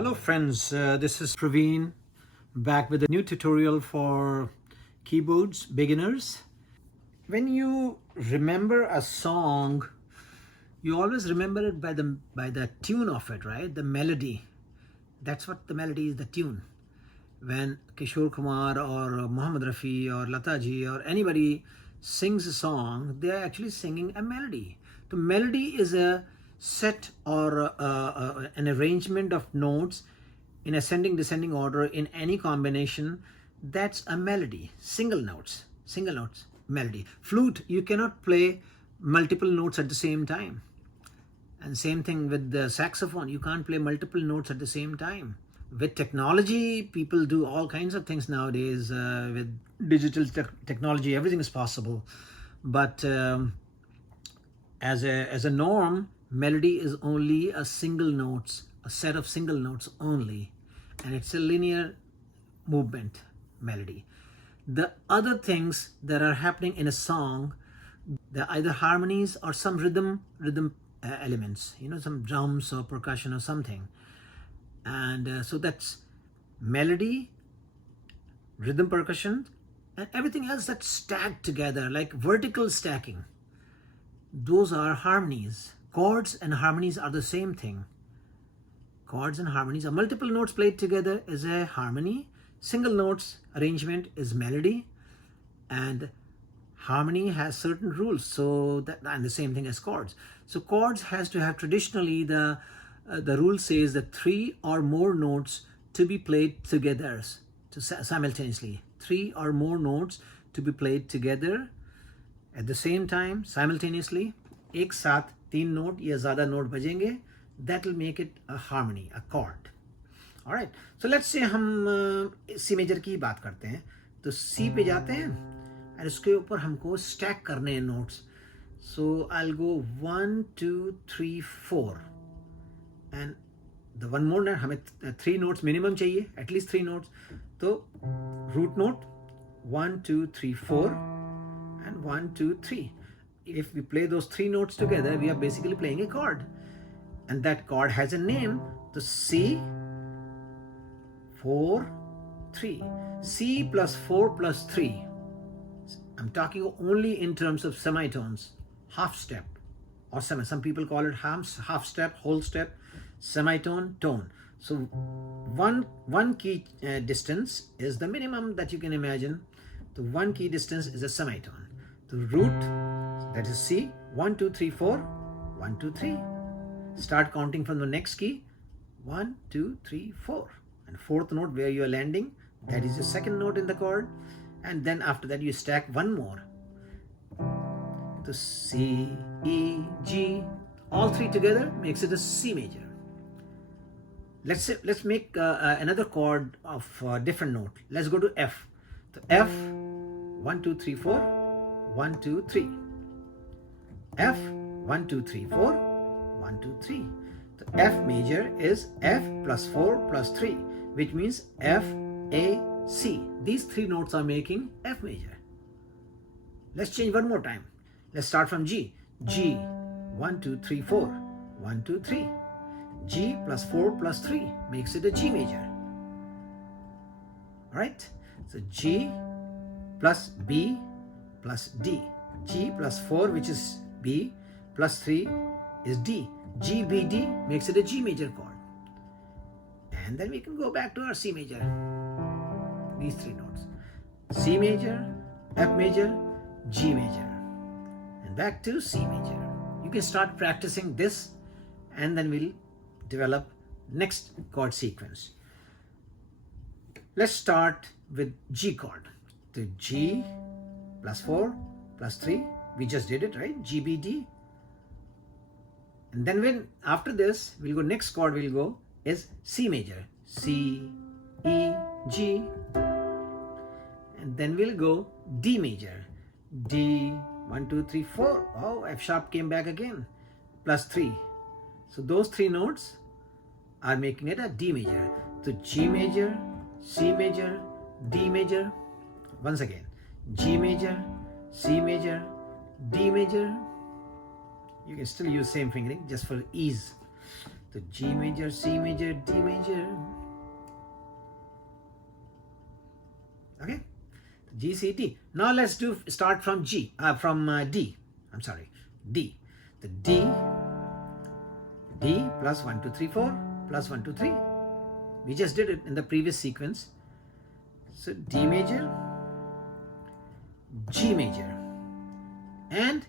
Hello friends, this is Praveen back with a new tutorial for keyboards beginners. When you remember a song, you always remember it by the tune of it, right? The melody. That's what the melody is, the tune. When Kishore Kumar or Muhammad Rafi or Lata ji or anybody sings a song, they are actually singing a melody. The melody is a set or an arrangement of notes in ascending descending order in any combination. That's a melody. Single notes melody. Flute, you cannot play multiple notes at the same time. And same thing with the saxophone, you can't play multiple notes at the same time. With technology, people do all kinds of things nowadays. With digital technology, everything is possible. But as a norm, melody is only a set of single notes only, and it's a linear movement melody. The other things that are happening in a song, they're either harmonies or some rhythm elements, some drums or percussion or something. And so that's melody, rhythm, percussion, and everything else that's stacked together, like vertical stacking. Those are harmonies. Chords and harmonies are the same thing. Chords and harmonies are multiple notes played together is a harmony. Single notes arrangement is melody, and harmony has certain rules. So that, and the same thing as chords. So chords has to have traditionally the rule says that 3 or more notes to be played together simultaneously. 3 or more notes to be played together at the same time simultaneously. एक साथ 3 note या ज़्यादा note बजेंगे, that will make it a harmony, a chord. All right. So let's say हम C major की बात करते हैं, तो C पे जाते हैं और उसके ऊपर हमको stack करने हैं notes. So I'll go 1, 2, 3, 4. And the one more note, हमें 3 notes minimum चाहिए, at least 3 notes. तो root note 1, 2, 3, 4 and 1, 2, 3. If we play those 3 notes together, we are basically playing a chord, and that chord has a name. The C 4 3, C plus 4 plus 3. I'm talking only in terms of semitones, half step or semi. Some people call it half step, whole step, semitone, tone. So one key distance is the minimum that you can imagine. The 1 key distance is a semitone. The root, that is C, 1, 2, 3, 4, 1, 2, 3. Start counting from the next key, 1, 2, 3, 4. And fourth note where you are landing, that is the second note in the chord. And then after that you stack one more. The C, E, G, all 3 together makes it a C major. Let's make another chord of a different note. Let's go to F. The F, 1, 2, 3, 4, 1, 2, 3. F, 1, 2, 3, 4, 1, 2, 3. The F major is F plus 4 plus 3, which means F, A, C. These 3 notes are making F major. Let's change one more time. Let's start from G. G, 1, 2, 3, 4, 1, 2, 3. G plus 4 plus 3 makes it a G major. All right? So G plus B plus D. G plus 4, which is B, plus 3 is D. G, B, D makes it a G major chord. And then we can go back to our C major. These 3 notes. C major, F major, G major. And back to C major. You can start practicing this, and then we'll develop next chord sequence. Let's start with G chord. The G plus 4 plus 3. We just did it, right? G, B, D. And then after this, we'll go next chord we'll go is C major. C, E, G. And then we'll go D major. D, 1, 2, 3, 4. Oh, F sharp came back again. Plus 3. So those 3 notes are making it a D major. So G major, C major, D major. Once again, G major, C major, D major. You can still use same fingering just for ease. तो G major, C major, D major. Okay, G, C, D. Now let's start from D. I'm sorry, D. The D plus 1, 2, 3, 4 plus 1, 2, 3. We just did it in the previous sequence. So D major, G major, and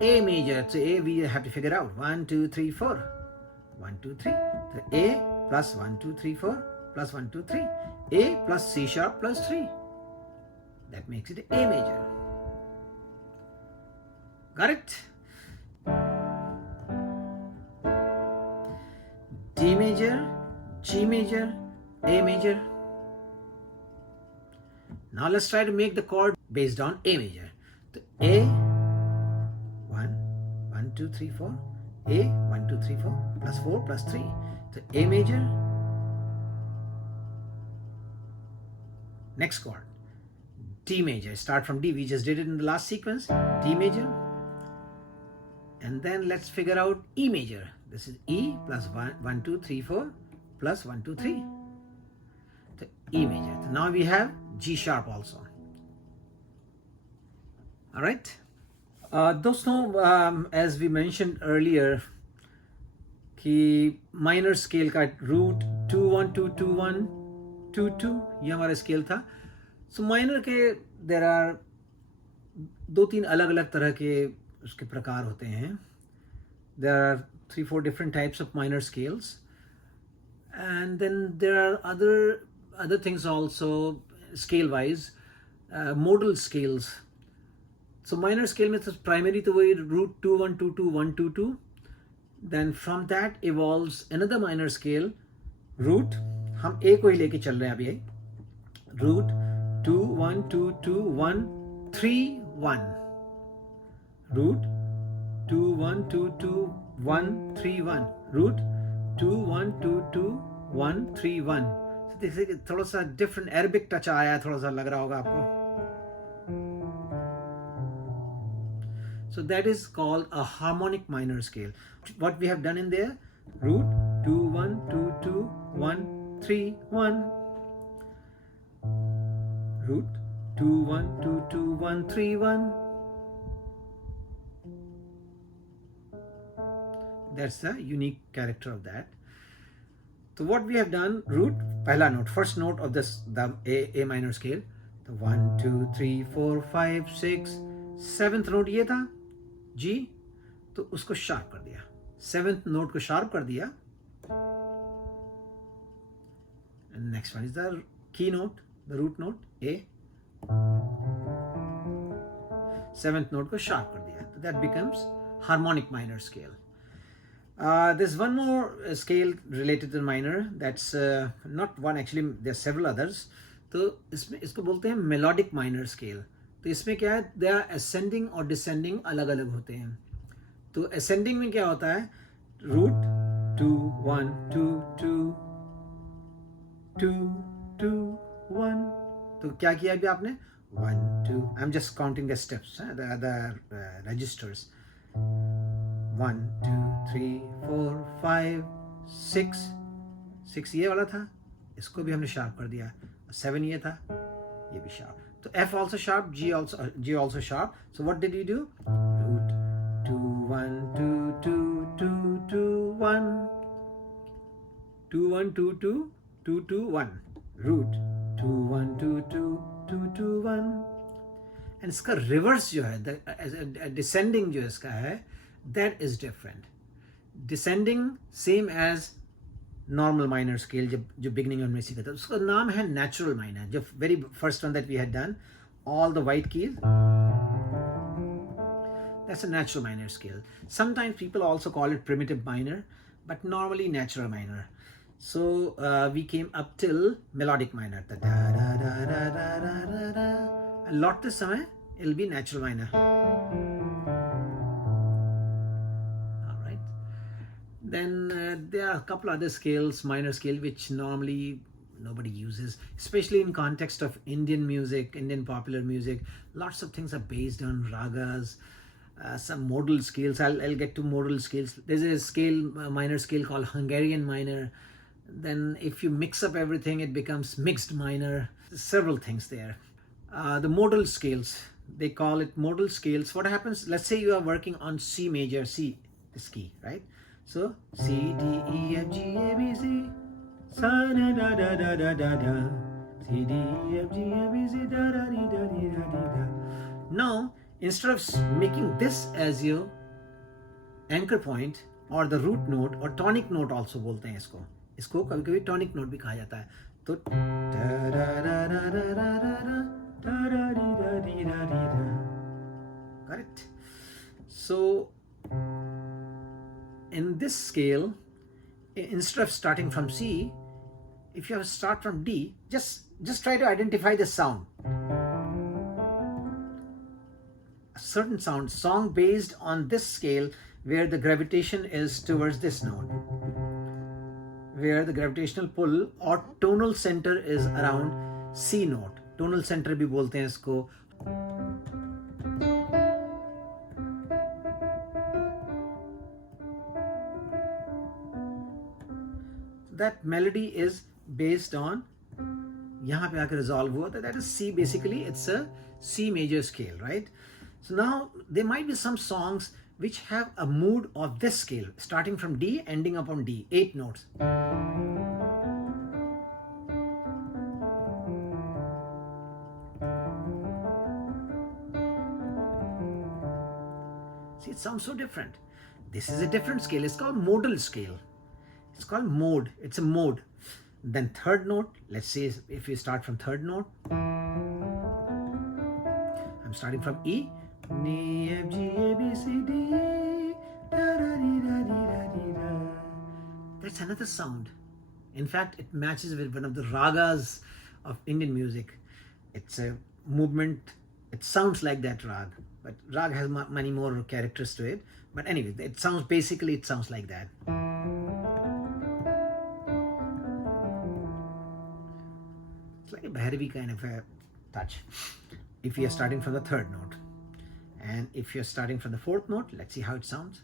A major. So A we have to figure out 1, 2, 3, 4. 1, 2, 3. So A plus 1, 2, 3, 4 plus 1, 2, 3. A plus C sharp plus 3. That makes it A major. Got it? D major, G major, A major. Now let's try to make the chord based on A major. So A, 1, 2, 3, 4. A, 1, 2, 3, 4 plus 4 plus 3. So A major. Next chord, D major. Start from D. We just did it in the last sequence. D major. And then let's figure out E major. This is E plus 1, 2, 3, 4 plus 1, 2, 3. So E major. So now we have G sharp also. All right. दोस्तों, as we mentioned earlier कि minor scale का root 2 1 2 2 1 2 2 ये हमारा scale था. So minor के there are 2-3 अलग-अलग तरह के उसके प्रकार होते हैं. There are 3-4 different types of minor scales, and then there are other things also scale wise, modal scales. So minor scale में तो primary तो वही root 2 1 2 2 1 2 2. Then from that evolves another minor scale, root. हम A को ही लेके चल रहे हैं अभी. Root 2 1 2 2 1 3 1. Root 2 1 2 2 1 3 1. Root 2 1 2 2 1 3 1. So देखिए थोड़ा सा different Arabic touch आया, थोड़ा सा लग रहा होगा आपको. So that is called a harmonic minor scale. What we have done in there, root 2 1 2 2 1 3 1. Root 2 1 2 2 1 3 1. That's the unique character of that. So what we have done, root, pehla note, first note of this, the A minor scale. The 1 2 3 4 5 6 7th note ये था G, तो उसको sharp कर दिया. 7th note को sharp कर दिया. And next one is the key note, the root note A. 7th note को sharp कर दिया. So that becomes harmonic minor scale. There's one more scale related to minor. That's not one, actually there are several others. तो इसमें इसको बोलते हैं melodic minor scale. तो इसमें क्या है, they are ascending और descending अलग अलग होते हैं. तो ascending में क्या होता है, root 2 1 2 2 2 2 1. तो क्या किया अभी आपने, 1 2. I'm just counting the steps, the registers. 1 2 3 4 5 6. 6 ये वाला था, इसको भी हमने sharp कर दिया. 7 ये था, ये भी sharp. So F also sharp, G also sharp. So what did we do? Root 2 1 2 2 2 2 1 2 1 2 2 2 2 1. Root 2 1 2 2 2 2 1. And इसका reverse जो है, descending जो इसका है, that is different. Descending same as normal minor scale जो beginning में सीखा था, उसका नाम है natural minor. जो very first one that we had done, all the white keys, that's a natural minor scale. Sometimes people also call it primitive minor, but normally natural minor. So we came up till melodic minor. Da da da da da da da da. A lot this समय it'll be natural minor. Then there are a couple other scales, minor scale, which normally nobody uses, especially in context of Indian music, Indian popular music. Lots of things are based on ragas. some modal scales. I'll get to modal scales. There's a scale, a minor scale called Hungarian minor. Then if you mix up everything, it becomes mixed minor. Several things there. The modal scales, they call it modal scales. What happens, let's say you are working on C major, C, this key, right? So C, D, E, F, G, A, B, C, sa, da, da, da, da, da, da, da. C, D, E, F, G, A, B, C, da, da, da, da, da, da, da. Now, instead of making this as your anchor point or the root note or tonic note also बोलते हैं इसको कभी-कभी tonic note भी कहा जाता है. तो correct. So in this scale, instead of starting from C, if you have to start from D, just try to identify the sound. A certain song based on this scale where the gravitation is towards this note, where the gravitational pull or tonal center is around C note. Tonal center भी बोलते हैं इसको. That melody is based on यहाँ पे आकर resolve हुआ था. That is C. Basically, it's a C major scale, right? So now there might be some songs which have a mood of this scale, starting from D, ending up on D, 8 notes. See, it sounds so different. This is a different scale. It's called modal scale. It's called mode. It's a mode. Then third note, let's say if we start from third note, I'm starting from E, E, F, G, A, B, C, D, da, da, dee, da, dee, da, dee, da. That's another sound. In fact, it matches with one of the ragas of Indian music. It's a movement. It sounds like that rag, but rag has many more characters to it. But anyway, it sounds like that. It's like a Bhairavi kind of a touch. If you are starting from the third note, and if you're starting from the fourth note, let's see how it sounds.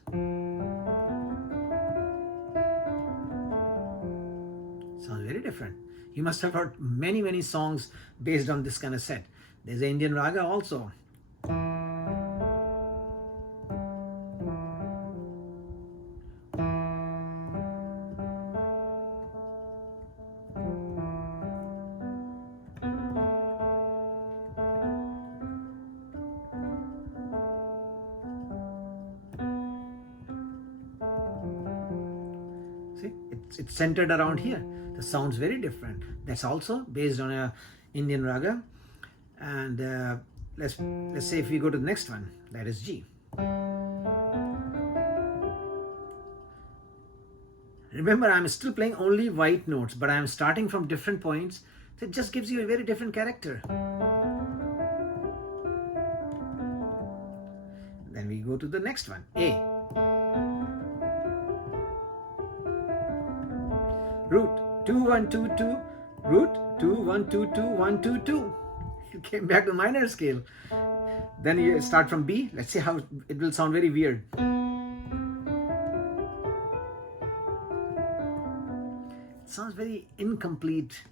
Sounds very different. You must have heard many songs based on this kind of set. There's an Indian raga also. See, it's centered around here. The sound's very different. That's also based on a Indian raga. And let's say if we go to the next one, that is G. Remember, I'm still playing only white notes, but I'm starting from different points. So it just gives you a very different character. Then we go to the next one, A. Root 2 1 2 2, root 2 1 2 2 1 2 2. It came back to minor scale. Then you start from B. Let's see how it will sound very weird. It sounds very incomplete.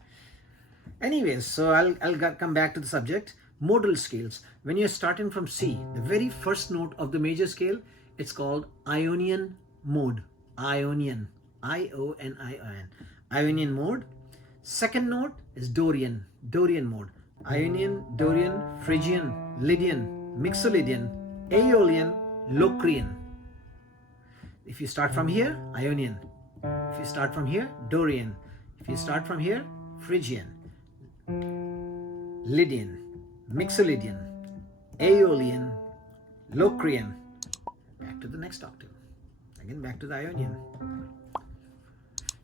Anyways, so I'll come back to the subject. Modal scales. When you're starting from C, the very first note of the major scale, it's called Ionian mode. Ionian. I-O-N-I-O-N. Ionian mode. Second note is Dorian. Dorian mode. Ionian, Dorian, Phrygian, Lydian, Mixolydian, Aeolian, Locrian. If you start from here, Ionian. If you start from here, Dorian. If you start from here, Phrygian, Lydian, Mixolydian, Aeolian, Locrian. Back to the next octave. Again, back to the Ionian.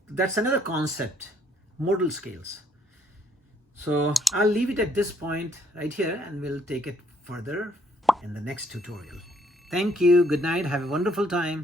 That's another concept, modal scales. So I'll leave it at this point right here, and we'll take it further in the next tutorial. Thank you. Good night. Have a wonderful time.